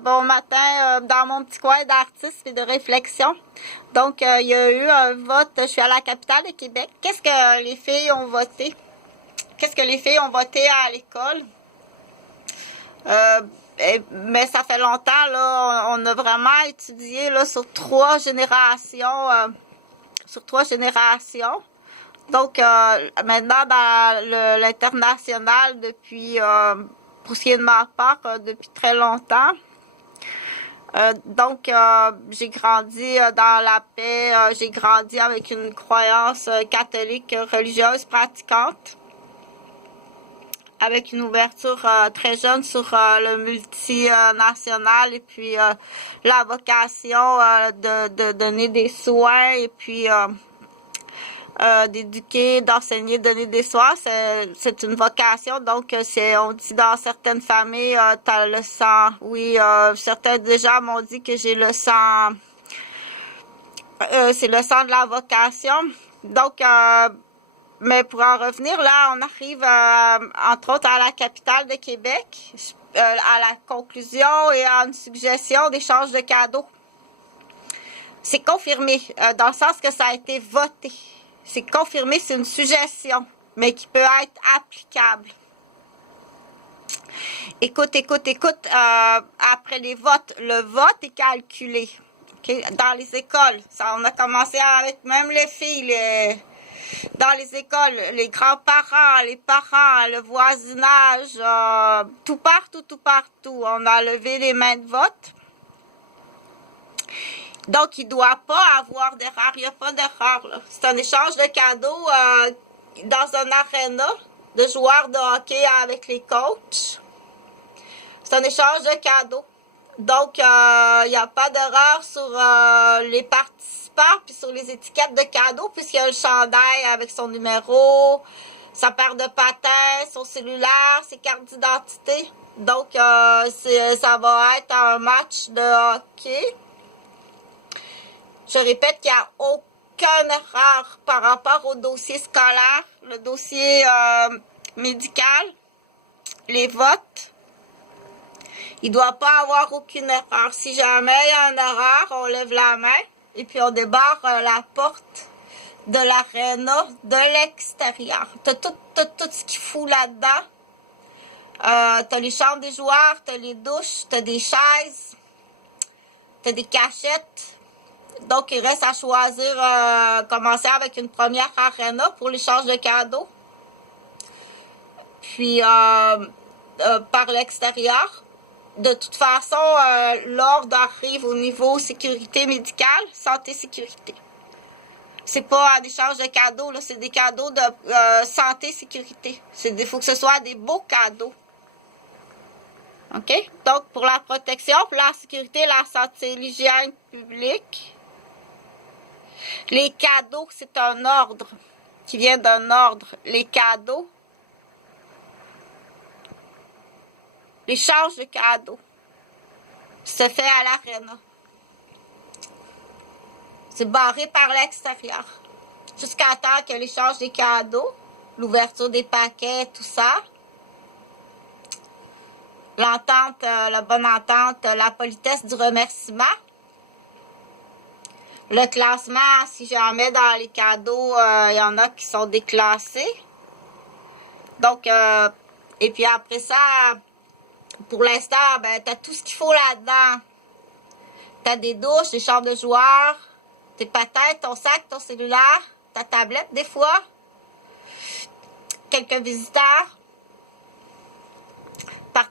Bon matin dans mon petit coin d'artisme et de réflexion. Donc, il y a eu un vote. Je suis à la capitale de Québec. Qu'est-ce que les filles ont voté? Qu'est-ce que les filles ont voté à l'école? Mais ça fait longtemps, là, on a vraiment étudié là, sur trois générations. Donc, maintenant, dans l'international, depuis, pour ce qui est de ma part, depuis très longtemps. Donc, j'ai grandi dans la paix, j'ai grandi avec une croyance catholique religieuse pratiquante, avec une ouverture très jeune sur le multinational et puis la vocation de donner des soins et puis d'éduquer, d'enseigner, donner des soins, c'est une vocation. Donc, on dit dans certaines familles, t'as le sang. Oui, certains déjà m'ont dit que j'ai le sang. C'est le sang de la vocation. Donc, mais pour en revenir, là, on arrive, entre autres, à la capitale de Québec, à la conclusion et à une suggestion d'échange de cadeaux. C'est confirmé, dans le sens que ça a été voté. C'est confirmé, c'est une suggestion, mais qui peut être applicable. Écoute, après les votes, le vote est calculé. Okay? Dans les écoles, ça, on a commencé avec même les filles, dans les écoles, les grands-parents, les parents, le voisinage, tout partout. On a levé les mains de vote. Donc, il ne doit pas avoir d'erreur. Il n'y a pas d'erreur. C'est un échange de cadeaux dans un aréna de joueurs de hockey avec les coachs. C'est un échange de cadeaux. Donc, il n'y a pas d'erreur sur les participants puis sur les étiquettes de cadeaux puisqu'il y a le chandail avec son numéro, sa paire de patins, son cellulaire, ses cartes d'identité. Donc, ça va être un match de hockey. Je répète qu'il n'y a aucune erreur par rapport au dossier scolaire, le dossier médical, les votes. Il ne doit pas avoir aucune erreur. Si jamais il y a une erreur, on lève la main et puis on débarre la porte de l'aréna de l'extérieur. Tu as tout ce qu'il faut là-dedans. Tu as les chambres des joueurs, tu as les douches, tu as des chaises, tu as des cachettes. Donc, il reste à choisir, commencer avec une première aréna pour l'échange de cadeaux. Puis, par l'extérieur. De toute façon, l'ordre arrive au niveau sécurité médicale, santé-sécurité. C'est pas un échange de cadeaux, là, c'est des cadeaux de santé-sécurité. Il faut que ce soit des beaux cadeaux. OK? Donc, pour la protection, pour la sécurité, la santé, l'hygiène publique. Les cadeaux, c'est un ordre qui vient d'un ordre. Les cadeaux, l'échange de cadeaux se fait à l'aréna. C'est barré par l'extérieur. Jusqu'à temps que l'échange des cadeaux, l'ouverture des paquets, tout ça, l'entente, la bonne entente, la politesse du remerciement. Le classement, si jamais dans les cadeaux, il y en a qui sont déclassés. Donc, et puis après ça, pour l'instant, ben, tu as tout ce qu'il faut là-dedans. Tu as des douches, des chambres de joueurs, tes patins, ton sac, ton cellulaire, ta tablette des fois, quelques visiteurs.